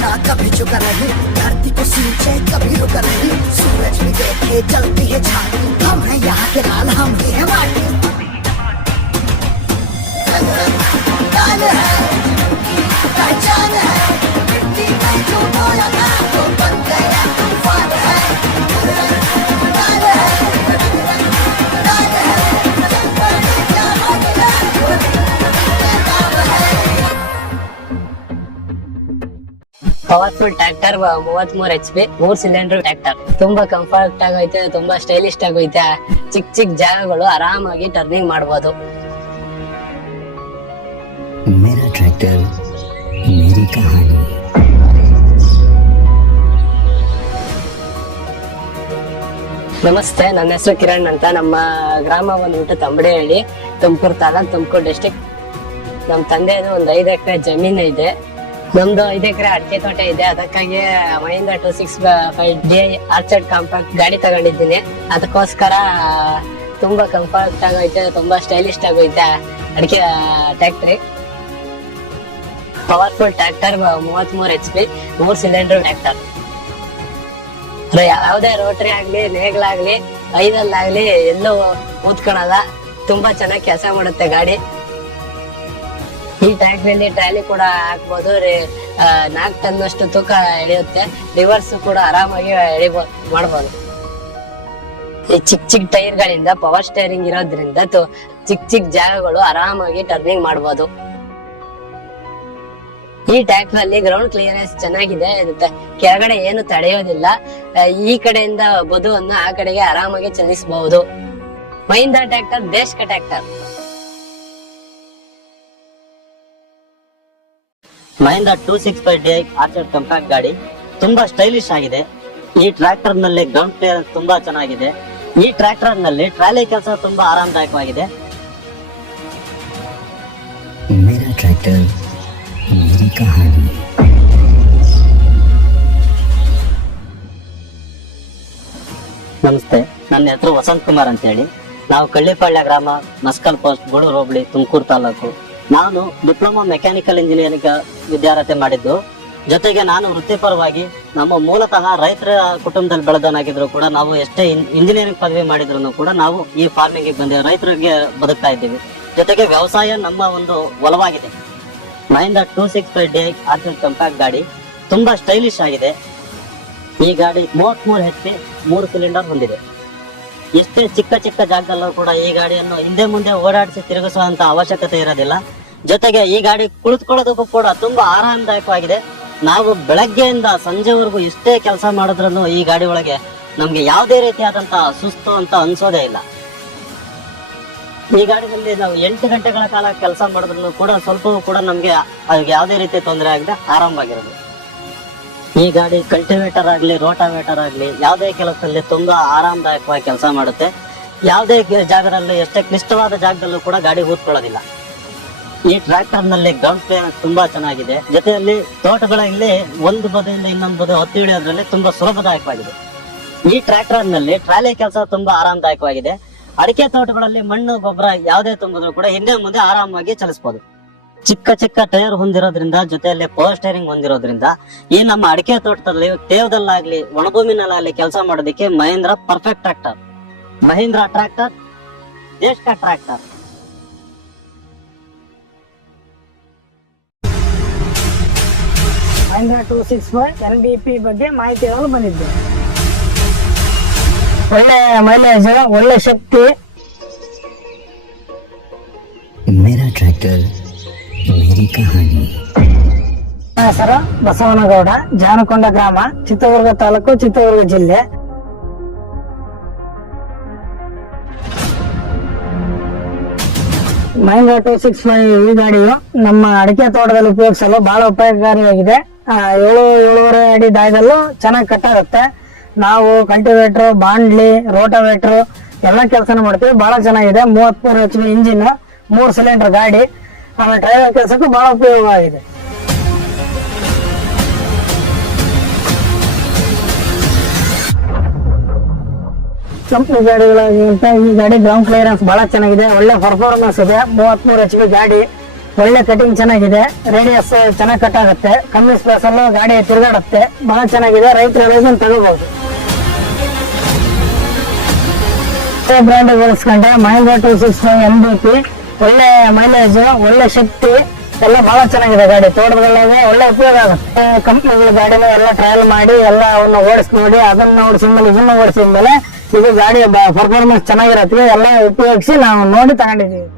ना कभी झुका नहीं, धरती को सींचे कभी रुका नहीं, सूरज भी देखे जलती है छाती, हम हैं यहाँ के लाल, हम ही है माटी। जान है, पहचान है, मिट्टी में जो बोया था वो बन गया तूफान है। जान है, जान है, जंगल में क्या बदला, क्या काम है। Powerful tractor 33 HP 3 cylinder tractor ತುಂಬಾ ಕಂಫರ್ಟ್ ಆಗೈತೆ, ತುಂಬಾ ಸ್ಟೈಲಿಶ್ ಆಗೈತೆ. ಚಿಕ್ಕ ಚಿಕ್ಕ ಜಾಗಗಳು ಆರಾಮಾಗಿ ಟರ್ನಿಂಗ್ ಮಾಡಬಹುದು. मेरा ट्रैक्टर मेरी कहानी। ನಮಸ್ತೆ, ನನ್ನ ಹೆಸರು ಕಿರಣ್ ಅಂತ. ನಮ್ಮ ಗ್ರಾಮ ಬಂದ್ಬಿಟ್ಟು ತಂಬಡೇಹಳ್ಳಿ, ತುಮಕೂರು ತಾಲೂಕ್, ತುಮಕೂರು ಡಿಸ್ಟಿಕ್. ನಮ್ಮ ತಂದೆದು ಒಂದು 5 ಎಕರೆ ಜಮೀನು ಇದೆ. ನಮ್ದು 5 ಎಕರೆ ಅಡಿಕೆ ತೋಟ ಇದೆ. ಅದಕ್ಕಾಗಿ ಮಹೀಂದ್ರ 265 ಆರ್ಚರ್ಡ್ ಕಾಂಪ್ಯಾಕ್ಟ್ ಗಾಡಿ ತಗೊಂಡಿದ್ದೀನಿ. ಅದಕ್ಕೋಸ್ಕರ ತುಂಬಾ ಕಂಫರ್ಟ್ ಆಗೈತೆ, ತುಂಬಾ ಸ್ಟೈಲಿಶ್ ಆಗೈತೆ ಅಡಿಕೆ ಟ್ರ್ಯಾಕ್ಟ್ರಿ. Powerful tractor 33 HP 3 cylinder tractor. ಯಾವುದೇ ರೋಟರಿ ಆಗ್ಲಿ, ನೇಗ್ಲಾಗ್ಲಿ, ಐದಲ್ಲಾಗ್ಲಿ ಎಲ್ಲೂ ಊದ್ಕೊಳಲ್ಲ. ತುಂಬಾ ಚೆನ್ನಾಗಿ ಕೆಲಸ ಮಾಡುತ್ತೆ ಗಾಡಿ. ಈ ಟ್ರ್ಯಾಕ್ಟ್ರಲ್ಲಿ ಟ್ರಾಲಿ ಕೂಡ ಹಾಕ್ಬೋದು. 4 ಟನ್ ಅಷ್ಟು ತೂಕ ಎಳೆಯುತ್ತೆ. ರಿವರ್ಸ್ ಕೂಡ ಆರಾಮಾಗಿ ಮಾಡಬಹುದು. ಈ ಚಿಕ್ಕ ಚಿಕ್ಕ ಟೈರ್ ಗಳಿಂದ ಪವರ್ ಸ್ಟೇರಿಂಗ್ ಇರೋದ್ರಿಂದ ಚಿಕ್ಕ ಚಿಕ್ಕ ಜಾಗಗಳು ಆರಾಮಾಗಿ ಟರ್ನಿಂಗ್ ಮಾಡಬಹುದು. ಈ ಟ್ರ್ಯಾಕ್ಟರ್ ಅಲ್ಲಿ ಗ್ರೌಂಡ್ ಕ್ಲಿಯರೆನ್ಸ್ ಚೆನ್ನಾಗಿದೆ. ಕೆಳಗಡೆ ಏನು ತಡೆಯೋದಿಲ್ಲ. ಈ ಕಡೆಯಿಂದ ಬದುವನ್ನು ಆ ಕಡೆಗೆ ಆರಾಮಾಗಿ ಚಲಿಸಬಹುದು. ಮಹೀಂದ್ರ ಟ್ರ್ಯಾಕ್ಟರ್ ದೇಶ್ ಕ ಟ್ರ್ಯಾಕ್ಟರ್. ಮಹೀಂದ್ರ 265 ಆರ್ಚರ್ಡ್ ಕಾಂಪ್ಯಾಕ್ಟ್ ಗಾಡಿ ತುಂಬಾ ಸ್ಟೈಲಿಶ್ ಆಗಿದೆ. ಈ ಟ್ರ್ಯಾಕ್ಟರ್ ನಲ್ಲಿ ಗ್ರೌಂಡ್ ಕ್ಲಿಯರೆನ್ಸ್ ತುಂಬಾ ಚೆನ್ನಾಗಿದೆ. ಈ ಟ್ರ್ಯಾಕ್ಟರ್ ನಲ್ಲಿ ಟ್ರಾಲಿ ಕೆಲಸ ತುಂಬಾ ಆರಾಮದಾಯಕವಾಗಿದೆ. मेरा ट्रैक्टर मेरी कहानी। ನಮಸ್ತೆ, ನನ್ನ ಹೆಸರು ವಸಂತ್ ಕುಮಾರ್ ಅಂತ ಹೇಳಿ. ನಾವು ಕಳ್ಳಿಪಾಳ್ಯ ಗ್ರಾಮ, ಮಸ್ಕಲ್ ಪೋಸ್ಟ್, ಗೂಡೂರು ಹೋಬಳಿ, ತುಮಕೂರು ತಾಲೂಕು. ನಾನು ಡಿಪ್ಲೊಮಾ ಮೆಕ್ಯಾನಿಕಲ್ ಇಂಜಿನಿಯರಿಂಗ್ ವಿದ್ಯಾರ್ಥಿ ಮಾಡಿದ್ದು. ಜೊತೆಗೆ ನಾನು ವೃತ್ತಿಪರವಾಗಿ ನಮ್ಮ ಮೂಲತಃ ರೈತರ ಕುಟುಂಬದಲ್ಲಿ ಬೆಳೆದವನಾಗಿದ್ರು ಕೂಡ ನಾವು ಎಷ್ಟೇ ಇಂಜಿನಿಯರಿಂಗ್ ಪದವಿ ಮಾಡಿದ್ರು ಕೂಡ ನಾವು ಈ ಫಾರ್ಮಿಂಗ್ ಬಂದೇವೆ, ರೈತರಿಗೆ ಬದುಕ್ತಾ ಇದ್ದೀವಿ. ಜೊತೆಗೆ ವ್ಯವಸಾಯ ನಮ್ಮ ಒಂದು ಒಲವಾಗಿದೆ. ಮಹೀಂದ್ರ 265 ಆರ್ಚರ್ಡ್ ಕಾಂಪ್ಯಾಕ್ಟ್ ಗಾಡಿ ತುಂಬಾ ಸ್ಟೈಲಿಶ್ ಆಗಿದೆ. ಈ ಗಾಡಿ 33 HP 3 ಸಿಲಿಂಡರ್ ಹೊಂದಿದೆ. ಎಷ್ಟೇ ಚಿಕ್ಕ ಚಿಕ್ಕ ಜಾಗದಲ್ಲೂ ಕೂಡ ಈ ಗಾಡಿಯನ್ನು ಹಿಂದೆ ಮುಂದೆ ಓಡಾಡಿಸಿ ತಿರುಗಿಸುವಂತ ಅವಶ್ಯಕತೆ ಇರೋದಿಲ್ಲ. ಜೊತೆಗೆ ಈ ಗಾಡಿ ಕುಳಿತುಕೊಳ್ಳೋದಕ್ಕೂ ಕೂಡ ತುಂಬಾ ಆರಾಮದಾಯಕವಾಗಿದೆ. ನಾವು ಬೆಳಗ್ಗೆಯಿಂದ ಸಂಜೆವರೆಗೂ ಎಷ್ಟೇ ಕೆಲಸ ಮಾಡಿದ್ರು ಈ ಗಾಡಿ ಒಳಗೆ ನಮ್ಗೆ ಯಾವುದೇ ರೀತಿಯಾದಂತಹ ಸುಸ್ತು ಅಂತ ಅನ್ಸೋದೇ ಇಲ್ಲ. ಈ ಗಾಡಿನಲ್ಲಿ ನಾವು 8 ಗಂಟೆಗಳ ಕಾಲ ಕೆಲಸ ಮಾಡಿದ್ರು ಕೂಡ ಸ್ವಲ್ಪವೂ ಕೂಡ ನಮ್ಗೆ ಯಾವುದೇ ರೀತಿ ತೊಂದರೆ ಆಗದೆ ಆರಾಮವಾಗಿರೋದು. ಈ ಗಾಡಿ ಕಲ್ಟಿವೇಟರ್ ಆಗ್ಲಿ, ರೋಟಾವೇಟರ್ ಆಗ್ಲಿ, ಯಾವುದೇ ಕೆಲಸದಲ್ಲಿ ತುಂಬಾ ಆರಾಮದಾಯಕವಾಗಿ ಕೆಲಸ ಮಾಡುತ್ತೆ. ಯಾವುದೇ ಜಾಗದಲ್ಲಿ, ಎಷ್ಟೇ ಕ್ಲಿಷ್ಟವಾದ ಜಾಗದಲ್ಲೂ ಕೂಡ ಗಾಡಿ ಊದ್ಕೊಳ್ಳೋದಿಲ್ಲ. ಈ ಟ್ರ್ಯಾಕ್ಟರ್ ನಲ್ಲಿ ಗ್ರೌಂಡ್ ಕ್ಲಿಯರೆನ್ಸ್ ತುಂಬಾ ಚೆನ್ನಾಗಿದೆ. ಜೊತೆಯಲ್ಲಿ ತೋಟಗಳಲ್ಲಿ ಒಂದು ಬದಿಯಿಂದ ಇನ್ನೊಂದು ಬದಿ ಹೊತ್ತು ಹಿಡಿಯೋದ್ರಲ್ಲಿ ತುಂಬಾ ಸುಲಭದಾಯಕವಾಗಿದೆ. ಈ ಟ್ರ್ಯಾಕ್ಟರ್ ನಲ್ಲಿ ಟ್ರಾಲಿ ಕೆಲಸ ತುಂಬಾ ಆರಾಮದಾಯಕವಾಗಿದೆ. ಅಡಿಕೆ ತೋಟಗಳಲ್ಲಿ ಮಣ್ಣು ಗೊಬ್ಬರ ಯಾವುದೇ ತುಂಬಿದ್ರು ಕೂಡ ಹಿಂದೆ ಮುಂದೆ ಆರಾಮಾಗಿ ಚಲಿಸಬಹುದು. ಚಿಕ್ಕ ಚಿಕ್ಕ ಟೈರ್ ಹೊಂದಿರೋದ್ರಿಂದ, ಜೊತೆಯಲ್ಲಿ ಪವರ್ ಸ್ಟೇರಿಂಗ್ ಹೊಂದಿರೋದ್ರಿಂದ ಈ ನಮ್ಮ ಅಡಿಕೆ ತೋಟದಲ್ಲಿ ತೇವದಲ್ಲಾಗ್ಲಿ ಒಣಭೂಮಿನಲ್ಲಾಗ್ಲಿ ಕೆಲಸ ಮಾಡೋದಕ್ಕೆ Mahindra perfect tractor. Mahindra tractor ದೇಶ್ ಕಾ ಟ್ರ್ಯಾಕ್ಟರ್. ಮಹೀಂದ್ರ 265 NBP ಬಗ್ಗೆ ಮಾಹಿತಿ ಹೇಳಲು ಬಂದಿದ್ದೆ. ಒಳ್ಳೆ ಮೈಲೇಜ್, ಒಳ್ಳೆ ಶಕ್ತಿ. मेरा ट्रैक्टर मेरी कहानी। ಹೆಸರು ಬಸವನಗೌಡ, ಜಾನಕೊಂಡ ಗ್ರಾಮ, ಚಿತ್ರದುರ್ಗ ತಾಲೂಕು, ಚಿತ್ರದುರ್ಗ ಜಿಲ್ಲೆ. ಮಹೀಂದ್ರ 265 ಈ ಗಾಡಿಯು ನಮ್ಮ ಅಡಿಕೆ ತೋಟದಲ್ಲಿ ಉಪಯೋಗಿಸಲು ಬಹಳ ಉಪಯೋಗಕಾರಿಯಾಗಿದೆ. 7.5 ಅಡಿ ದಾಯದಲ್ಲೂ ಚೆನ್ನಾಗಿ ಕಟ್ಟಾಗುತ್ತೆ. ನಾವು ಕಲ್ಟಿವೇಟರ್, ಬಾಂಡ್ಲಿ, ರೋಟಾವೇಟರ್ ಎಲ್ಲ ಕೆಲಸನ ಮಾಡ್ತೀವಿ. ಬಹಳ ಚೆನ್ನಾಗಿದೆ. 33 HP ಇಂಜಿನ್, 3 ಸಿಲಿಂಡರ್ ಗಾಡಿ. ಆಮೇಲೆ ಡ್ರೈವರ್ ಕೆಲಸಕ್ಕೂ ಬಹಳ ಉಪಯೋಗ ಆಗಿದೆ. ಕಂಪ್ನಿ ಗಾಡಿಗಳಿಗಿಂತ ಈ ಗಾಡಿ ಗ್ರೌಂಡ್ ಕ್ಲಿಯರೆನ್ಸ್ ಬಹಳ ಚೆನ್ನಾಗಿದೆ. ಒಳ್ಳೆ ಪರ್ಫಾರ್ಮೆನ್ಸ್ ಇದೆ. 33 HP ಗಾಡಿ ಒಳ್ಳೆ ಕಟಿಂಗ್ ಚೆನ್ನಾಗಿದೆ, ರೇಡಿಯಸ್ ಚೆನ್ನಾಗಿ ಕಟ್ ಆಗುತ್ತೆ, ಕಮ್ಮಿ ಸ್ಪೇಸ್ ಅಲ್ಲೂ ಗಾಡಿ ತಿರುಗಾಡುತ್ತೆ, ಬಹಳ ಚೆನ್ನಾಗಿದೆ. ರೈತರು ಇದನ್ನ ತಗೋಬಹುದು. ಬ್ರ್ಯಾಂಡ್ ಹೋಲಿಸ್ಕೊಂಡ್ರೆ ಮಹೇಂದ್ರ 265 MBP ಒಳ್ಳೆ ಮೈಲೇಜ್, ಒಳ್ಳೆ ಶಕ್ತಿ ಎಲ್ಲ ಬಹಳ ಚೆನ್ನಾಗಿದೆ. ಗಾಡಿ ತೋಟಗಳಿಗೆ ಒಳ್ಳೆ ಉಪಯೋಗ ಆಗುತ್ತೆ. ಕಂಪ್ನಿಗಳ ಗಾಡಿನ ಎಲ್ಲ ಟ್ರಯಲ್ ಮಾಡಿ ಎಲ್ಲ ಅವನ್ನ ಓಡಿಸಿ ನೋಡಿ, ಅದನ್ನ ಓಡಿಸಿದ್ಮೇಲೆ ಇದನ್ನ ಓಡಿಸಿದ್ಮೇಲೆ ಇದು ಗಾಡಿಯ ಪರ್ಫಾರ್ಮೆನ್ಸ್ ಚೆನ್ನಾಗಿರತ್ತೆ ಎಲ್ಲ ಉಪಯೋಗಿಸಿ ನಾವು ನೋಡಿ ತಗೊಂಡಿದ್ದೀವಿ.